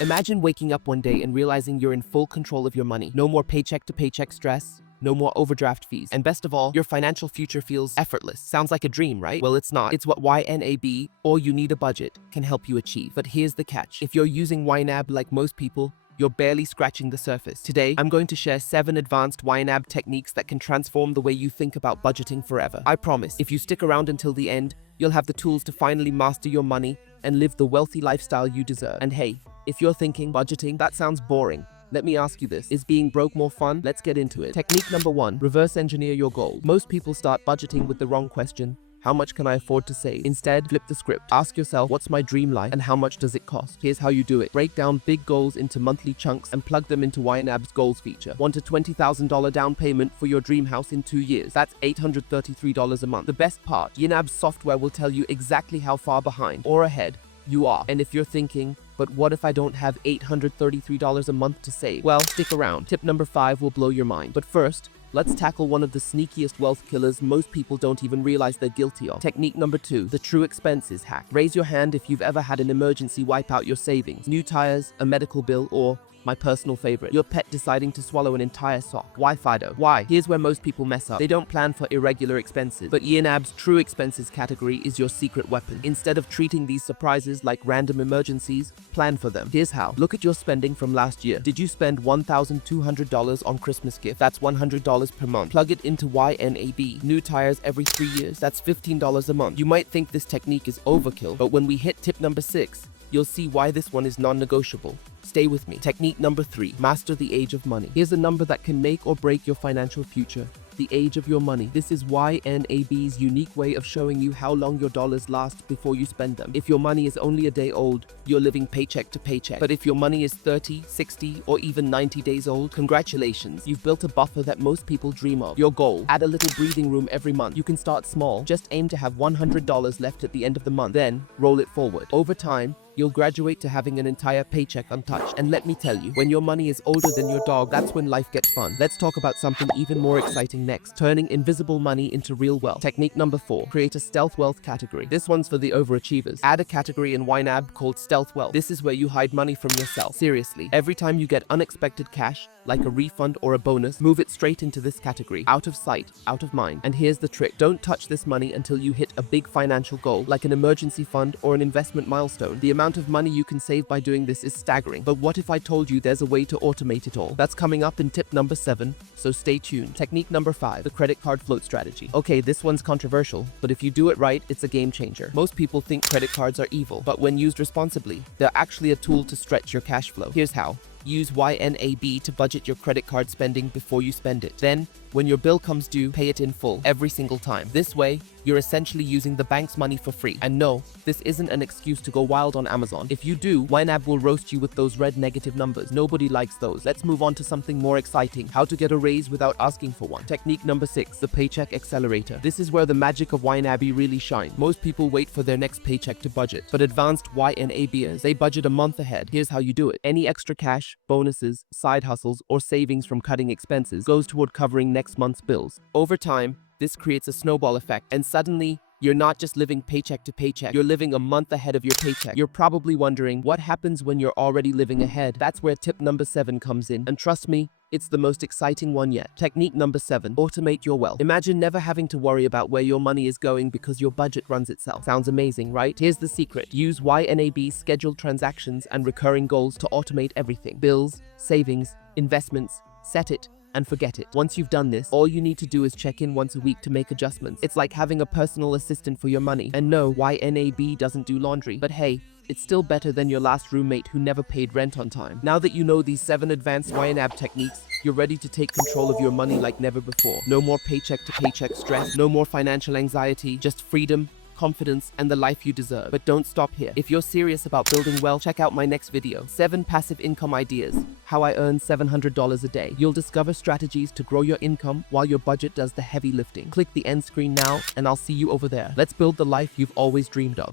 Imagine waking up one day and realizing you're in full control of your money. No more paycheck to paycheck stress. No more overdraft fees. And best of all, your financial future feels effortless. Sounds like a dream, right? Well, it's not. It's what YNAB, or You Need a Budget, can help you achieve. But here's the catch. If you're using YNAB like most people, you're barely scratching the surface. Today, I'm going to share 7 advanced YNAB techniques that can transform the way you think about budgeting forever. I promise, if you stick around until the end, you'll have the tools to finally master your money and live the wealthy lifestyle you deserve. And hey, if you're thinking budgeting, that sounds boring, let me ask you this. Is being broke more fun? Let's get into it. Technique number 1, reverse engineer your goals. Most people start budgeting with the wrong question. How much can I afford to save? Instead, flip the script. Ask yourself, what's my dream life and how much does it cost? Here's how you do it. Break down big goals into monthly chunks and plug them into YNAB's goals feature. Want a $20,000 down payment for your dream house in 2 years? That's $833 a month. The best part, YNAB's software will tell you exactly how far behind or ahead you are. And if you're thinking, but what if I don't have $833 a month to save? Well, stick around. Tip number 5 will blow your mind. But first, let's tackle one of the sneakiest wealth killers most people don't even realize they're guilty of. Technique number 2, the true expenses hack. Raise your hand if you've ever had an emergency wipe out your savings. New tires, a medical bill, or my personal favorite, your pet deciding to swallow an entire sock. Why, Fido? Why? Here's where most people mess up. They don't plan for irregular expenses, but YNAB's true expenses category is your secret weapon. Instead of treating these surprises like random emergencies, plan for them. Here's how. Look at your spending from last year. Did you spend $1,200 on Christmas gift? That's $100 per month. Plug it into YNAB. New tires every 3 years. That's $15 a month. You might think this technique is overkill, but when we hit tip number 6, you'll see why this one is non-negotiable. Stay with me. Technique number 3, master the age of money. Here's a number that can make or break your financial future. The age of your money. This is YNAB's unique way of showing you how long your dollars last before you spend them. If your money is only a day old, you're living paycheck to paycheck. But if your money is 30, 60, or even 90 days old, congratulations, you've built a buffer that most people dream of. Your goal, add a little breathing room every month. You can start small. Just aim to have $100 left at the end of the month. Then, roll it forward. Over time, you'll graduate to having an entire paycheck untouched. And let me tell you, when your money is older than your dog, that's when life gets fun. Let's talk about something even more exciting next, turning invisible money into real wealth. Technique number 4, create a stealth wealth category. This one's for the overachievers. Add a category in YNAB called stealth wealth. This is where you hide money from yourself. Seriously, every time you get unexpected cash, like a refund or a bonus, move it straight into this category. Out of sight, out of mind. And here's the trick. Don't touch this money until you hit a big financial goal, like an emergency fund or an investment milestone. The amount of money you can save by doing this is staggering. But what if I told you there's a way to automate it all? That's coming up in tip number 7, so stay tuned. Technique number 5, the credit card float strategy. Okay, this one's controversial, but if you do it right, it's a game changer. Most people think credit cards are evil, but when used responsibly, they're actually a tool to stretch your cash flow. Here's how. Use YNAB to budget your credit card spending before you spend it. Then, when your bill comes due, pay it in full every single time. This way, you're essentially using the bank's money for free. And no, this isn't an excuse to go wild on Amazon. If you do, YNAB will roast you with those red negative numbers. Nobody likes those. Let's move on to something more exciting. How to get a raise without asking for one. Technique number 6, the paycheck accelerator. This is where the magic of YNAB really shines. Most people wait for their next paycheck to budget, but advanced YNABers, they budget a month ahead. Here's how you do it. Any extra cash, bonuses, side hustles, or savings from cutting expenses goes toward covering next month's bills. Over time, this creates a snowball effect, and suddenly, you're not just living paycheck to paycheck, you're living a month ahead of your paycheck. You're probably wondering, what happens when you're already living ahead? That's where tip number 7 comes in. And trust me, it's the most exciting one yet. Technique number 7, automate your wealth. Imagine never having to worry about where your money is going because your budget runs itself. Sounds amazing, right? Here's the secret. Use YNAB scheduled transactions and recurring goals to automate everything. Bills, savings, investments, set it and forget it. Once you've done this, all you need to do is check in once a week to make adjustments. It's like having a personal assistant for your money. And no, YNAB doesn't do laundry. But hey, it's still better than your last roommate who never paid rent on time. Now that you know these 7 advanced YNAB techniques, you're ready to take control of your money like never before. No more paycheck to paycheck stress, no more financial anxiety, just freedom, confidence, and the life you deserve. But don't stop here. If you're serious about building wealth, check out my next video, 7 passive income ideas, how I earn $700 a day. You'll discover strategies to grow your income while your budget does the heavy lifting. Click the end screen now, and I'll see you over there. Let's build the life you've always dreamed of.